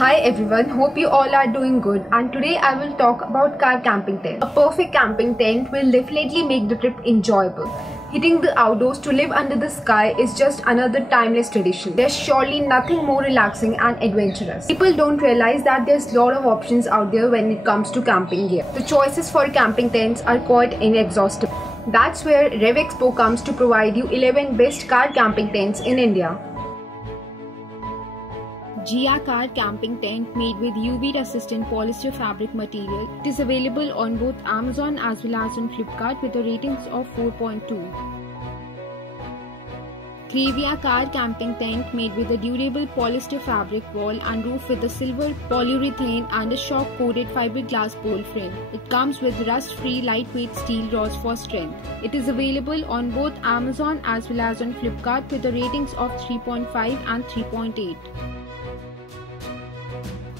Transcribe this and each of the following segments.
Hi everyone, hope you all are doing good, and today I will talk about car camping tent. A perfect camping tent will definitely make the trip enjoyable. Hitting the outdoors to live under the sky is just another timeless tradition. There's surely nothing more relaxing and adventurous. People don't realize that there's a lot of options out there when it comes to camping gear. The choices for camping tents are quite inexhaustible. That's where RevExpo comes to provide you 11 best car camping tents in India. Gia Car Camping Tent made with UV resistant polyester fabric material. It is available on both Amazon as well as on Flipkart with a ratings of 4.2. Crevia Car Camping Tent made with a durable polyester fabric wall and roof with a silver polyurethane and a shock coated fiberglass pole frame. It comes with rust free lightweight steel rods for strength. It is available on both Amazon as well as on Flipkart with the ratings of 3.5 and 3.8.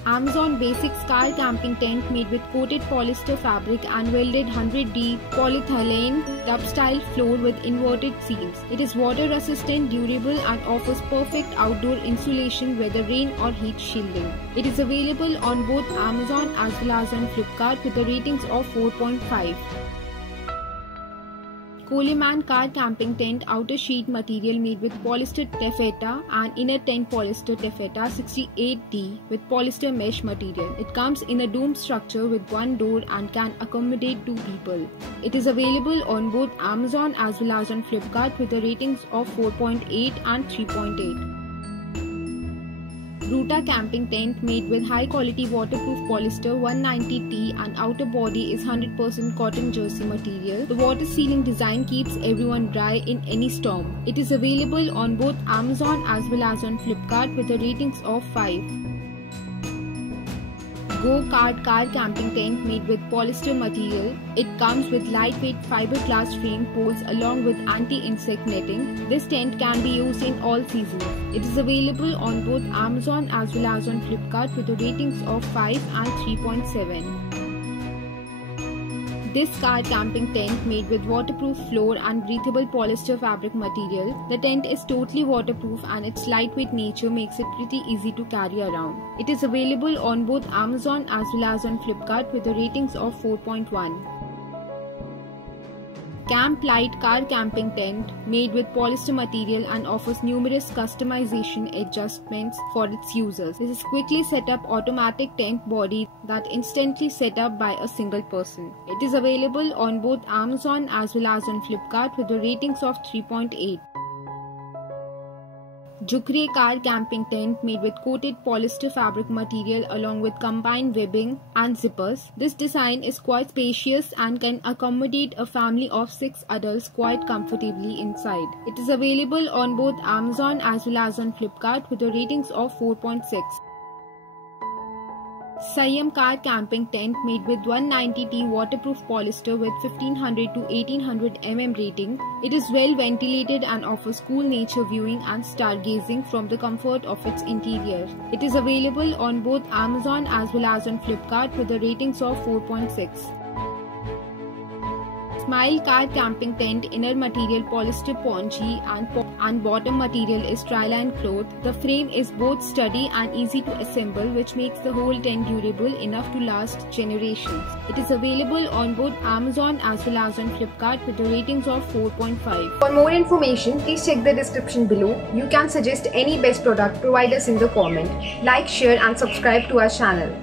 Amazon Basics Car Camping Tent made with coated polyester fabric and welded 100D polyethylene tub-style floor with inverted seams. It is water resistant, durable and offers perfect outdoor insulation whether rain or heat shielding. It is available on both Amazon as well as on Flipkart with the ratings of 4.5. Coleman Car Camping Tent outer sheet material made with polyester taffeta and inner tent polyester taffeta 68D with polyester mesh material. It comes in a dome structure with one door and can accommodate 2 people. It is available on both Amazon as well as on Flipkart with the ratings of 4.8 and 3.8. Ruta Camping Tent made with high quality waterproof polyester 190T and outer body is 100% cotton jersey material. The water sealing design keeps everyone dry in any storm. It is available on both Amazon as well as on Flipkart with the ratings of 5. Go Kart Car Camping Tent made with polyester material. It comes with lightweight fiberglass frame poles along with anti-insect netting. This tent can be used in all seasons. It is available on both Amazon as well as on Flipkart with the ratings of 5 and 3.7. This car camping tent made with waterproof floor and breathable polyester fabric material. The tent is totally waterproof and its lightweight nature makes it pretty easy to carry around. It is available on both Amazon as well as on Flipkart with the ratings of 4.1. Camp Light Car Camping Tent made with polyester material and offers numerous customization adjustments for its users. This is quickly set up automatic tent body that instantly set up by a single person. It is available on both Amazon as well as on Flipkart with the ratings of 3.8. Jukre Car Camping Tent made with coated polyester fabric material along with combined webbing and zippers. This design is quite spacious and can accommodate a family of 6 adults quite comfortably inside. It is available on both Amazon as well as on Flipkart with the ratings of 4.6. Siam Car Camping Tent made with 190T waterproof polyester with 1500 to 1800 mm rating. It is well ventilated and offers cool nature viewing and stargazing from the comfort of its interior. It is available on both Amazon as well as on Flipkart with the ratings of 4.6. Smile Car Camping Tent inner material polyester pongee and bottom material is Triline cloth. The frame is both sturdy and easy to assemble, which makes the whole tent durable enough to last generations. It is available on both Amazon as well as on Flipkart with the ratings of 4.5. For more information, please check the description below. You can suggest any best product, provide us in the comment. Like, share and subscribe to our channel.